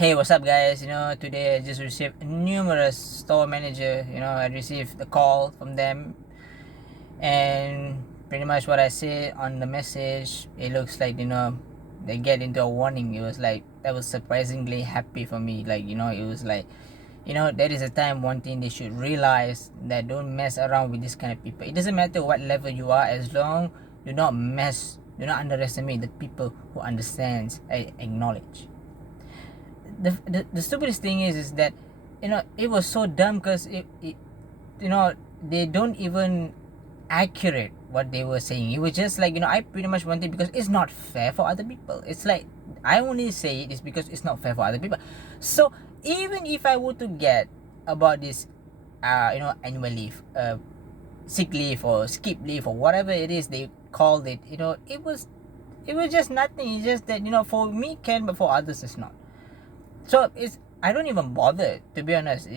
Hey, what's up, guys? Today I just received numerous store manager. I received a call from them, and pretty much what I said on the message, it looks like they get into a warning. It was like that was surprisingly happy for me. It was like there is a time one thing they should realize that don't mess around with this kind of people. It doesn't matter what level you are, as long do not underestimate the people who understands and acknowledge. The stupidest thing is that it was so dumb because they don't even accurate what they were saying. It was just like I pretty much wanted, because it's not fair for other people. It's like I only say it is because it's not fair for other people. So even if I were to get about this annual leave, sick leave or skip leave or whatever it is they called it, it was just nothing. It's just that for me can, but for others it's not. So I don't even bother, to be honest.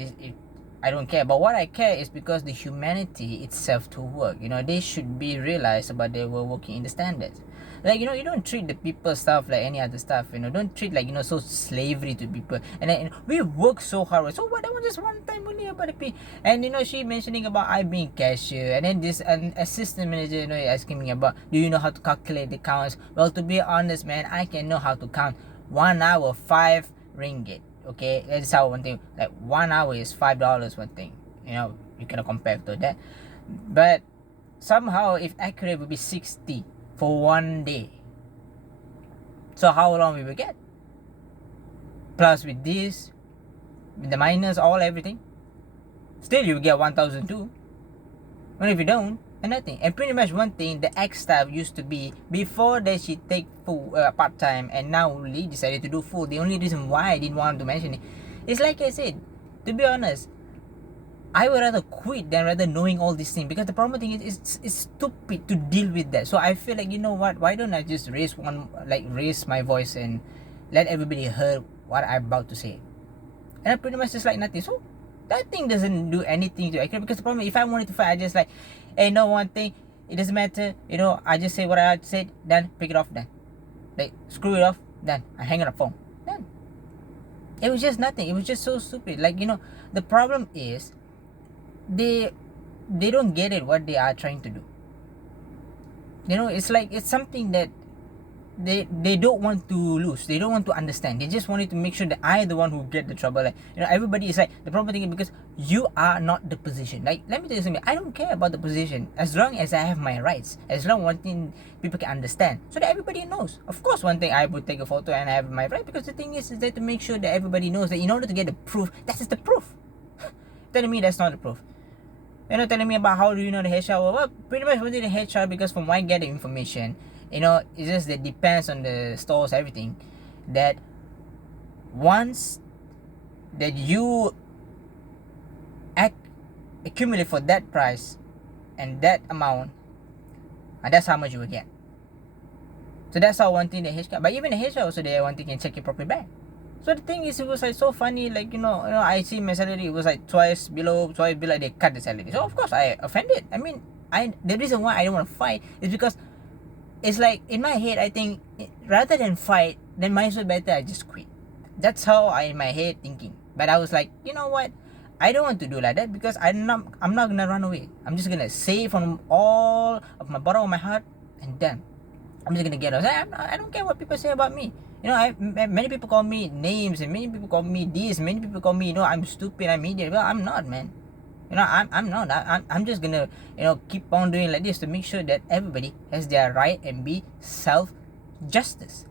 I don't care. But what I care is because the humanity itself to work. They should be realized about they were working in the standards. You don't treat the people stuff like any other stuff. Don't treat so slavery to people. And then we work so hard. So what? That was just one time only about the pay. And she mentioning about I being cashier, and then this assistant manager asking me about, do you know how to calculate the counts? Well, to be honest, man, I can know how to count 1 hour 5 ringgit. Okay, that's how one thing. Like 1 hour is $5. One thing, you cannot compare to that. But somehow, if accurate, would be 60 for 1 day. So how long we will get? Plus with this, with the minus, all everything, still you will get 1,002. What if you don't? And nothing. And pretty much one thing the ex staff used to be, before that she take full part time, and now Lee decided to do full. The only reason why I didn't want to mention it is, like I said, to be honest, I would rather quit than rather knowing all these things, because the problem thing is it's stupid to deal with that. So I feel like, what, why don't I just raise my voice and let everybody hear what I'm about to say. And I pretty much just like nothing. So that thing doesn't do anything to accurate, because the problem, if I wanted to fight, I just like, hey, no, one thing, it doesn't matter, I just say what I said, done, pick it off, done. Screw it off, done. I hang up the phone, done. It was just nothing. It was just so stupid. The problem is they don't get it what they are trying to do. It's like it's something that they don't want to lose. They don't want to understand. They just wanted to make sure that I the one who get the trouble. Everybody is like, the problem thing is because you are not the position. Let me tell you something. I don't care about the position as long as I have my rights. As long one thing people can understand, so that everybody knows. Of course, one thing I would take a photo and I have my right, because the thing is that to make sure that everybody knows that in order to get the proof, that is the proof. Telling me that's not the proof. Telling me about how do you know the HR? Well, pretty much within the HR, because from what I get the information, it's just that depends on the stores, everything. That once that you accumulate for that price and that amount, and that's how much you will get. So that's how one thing the HR, but even the HR also, they one thing can check your property back. So the thing is, it was like so funny. I see my salary, it was like twice below, they cut the salary. So of course I offended. I mean, the reason why I don't want to fight is because it's like in my head, I think rather than fight, then might as well better I just quit. That's how I in my head thinking. But I was like, you know what? I don't want to do like that, because I'm not gonna run away. I'm just gonna say from all of my bottom of my heart, and then I'm just gonna get out. I don't care what people say about me. Many people call me names, and many people call me this, many people call me, I'm stupid, I'm idiot. Well, I'm not, man. I'm not. I'm just gonna, keep on doing like this to make sure that everybody has their right and be self-justice.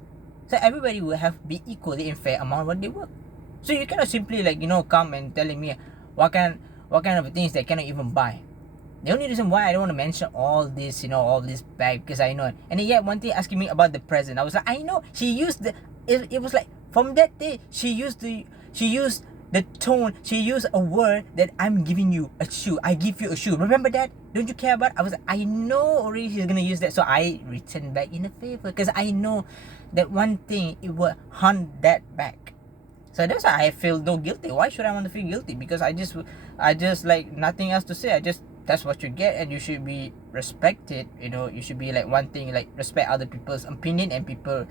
So everybody will be equally and fair amount what they work. So you cannot simply come and telling me what kind of things they cannot even buy. The only reason why I don't want to mention all this, all this back, because I know it. And then yet one thing asking me about the present, I was like, I know she used it was like from that day she used the tone, she used a word that I'm giving you a shoe. I give you a shoe. Remember that? Don't you care about it? I was like, I know already she's gonna use that, so I returned back in a favor, because I know that one thing, it will hunt that back. So that's why I feel no guilty. Why should I want to feel guilty? Because I just like nothing else to say. That's what you get, and you should be respected. You should be like one thing, like respect other people's opinion and people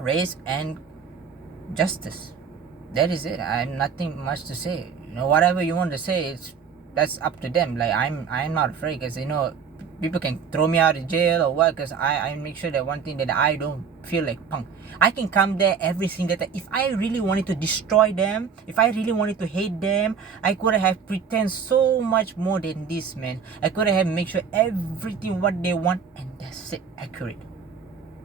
race and justice. That is it. I have nothing much to say. Whatever you want to say, that's up to them. Like I'm not afraid, because people can throw me out of jail or what, because I make sure that one thing, that I don't feel like punk. I can come there every single time. If I really wanted to destroy them, if I really wanted to hate them, I could have pretend so much more than this, man. I could have make sure everything what they want, and that's it, accurate.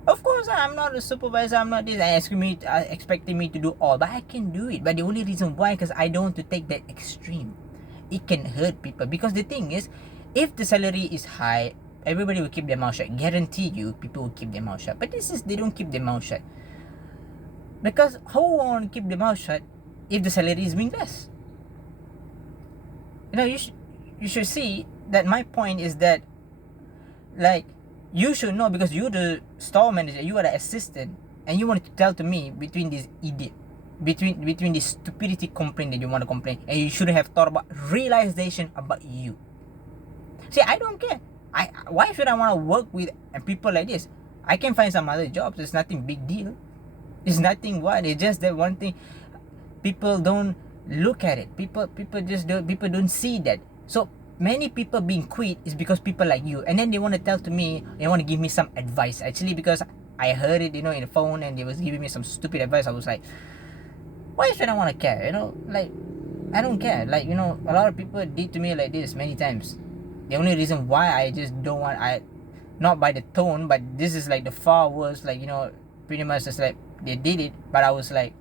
Of course, I'm not a supervisor. I'm not this. Expecting me to do all, but I can do it. But the only reason why, because I don't want to take that extreme. It can hurt people, because the thing is, if the salary is high, everybody will keep their mouth shut. Guarantee you, people will keep their mouth shut. But they don't keep their mouth shut, because how want to keep their mouth shut if the salary is being less? You should see that my point is that, like, you should know, because you're the store manager, you are the assistant, and you wanted to tell to me between this idiot, between this stupidity complaint that you want to complain, and you shouldn't have thought about realization about you. See, I don't care. Why should I want to work with people like this? I can find some other jobs. It's nothing big deal. It's nothing what. It's just that one thing. People don't look at it. People don't see that. So many people being quit is because people like you, and then they want to tell to me, they want to give me some advice. Actually, because I heard it, in the phone, and they was giving me some stupid advice. I was like, why should I want to care? Like, I don't care. Like, a lot of people did to me like this many times. The only reason why I just don't want, not by the tone, but this is like the far worse, like, pretty much just like they did it, but I was like,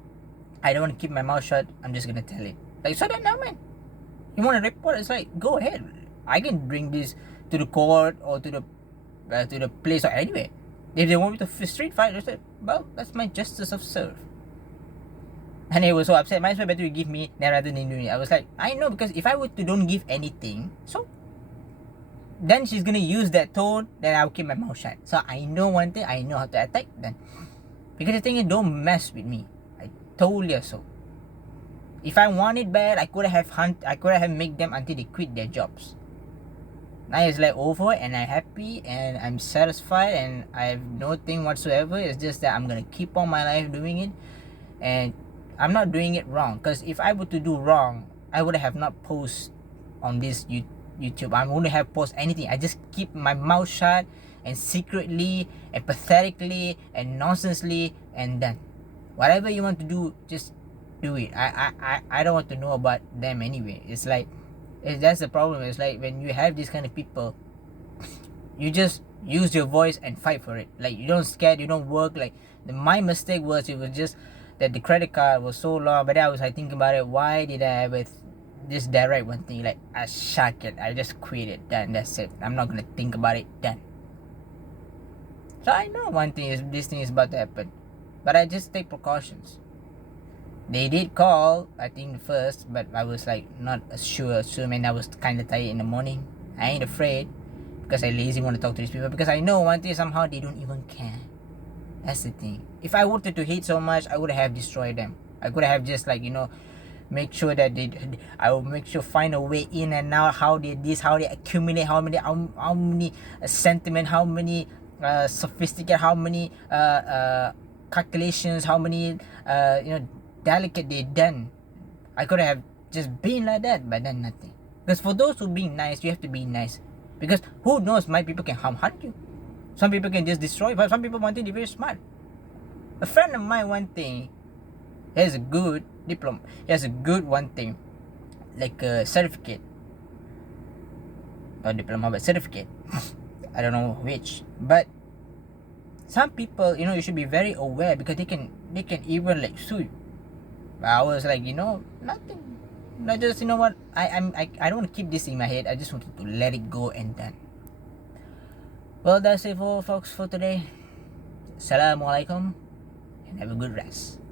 I don't want to keep my mouth shut. I'm just gonna tell it. Like, so then now, man, you want to report? It's like, go ahead. I can bring this to the court or to the place or anywhere. If they want me to street fight, I said, well, that's my justice of serve. And they were so upset. Might as well better you give me rather than doing it. I was like, I know, because if I were to don't give anything, so then she's gonna use that tone, then I'll keep my mouth shut. So I know one thing, I know how to attack then. Because the thing is, don't mess with me. I told you so. If I want it bad, I could have made them until they quit their jobs. Now it's like over, and I'm happy, and I'm satisfied, and I have no thing whatsoever. It's just that I'm gonna keep on my life doing it, and I'm not doing it wrong. Because if I were to do wrong, I would have not post on this YouTube. I wouldn't have post anything. I just keep my mouth shut, and secretly and pathetically and nonsensely, and done. Whatever you want to do, just do it. I don't want to know about them anyway. It's like, that's the problem. It's like when you have these kind of people, you just use your voice and fight for it. Like, you don't scared, you don't work. Like, my mistake was, it was just that the credit card was so long. But I thinking about it, why did I have this direct one thing? Like, I shuck it, I just quit it, done, that's it. I'm not gonna think about it, done. So I know one thing is, this thing is about to happen, but I just take precautions. They did call, I think, first, but I was like not sure, and I was kind of tired in the morning. I ain't afraid, because I lazy want to talk to these people, because I know one thing, somehow they don't even care. That's the thing. If I wanted to hate so much, I would have destroyed them. I could have just, like, make sure that I will make sure, find a way in and out, how they accumulate, how many sentiment, how many sophisticated, how many calculations, how many delicate they done. I could have just been like that, but then nothing. Because for those who being nice, you have to be nice, because who knows, my people can hunt you. Some people can just destroy, but some people want to be very smart. A friend of mine, one thing, he has a good diploma. He has a good one thing, like a certificate. Not diploma, but certificate. I don't know which. But some people, you should be very aware, because they can even like sue you. But I was like, nothing. I just, what? I don't want to keep this in my head. I just wanted to let it go and done. Well, that's it for folks for today. Assalamualaikum, and have a good rest.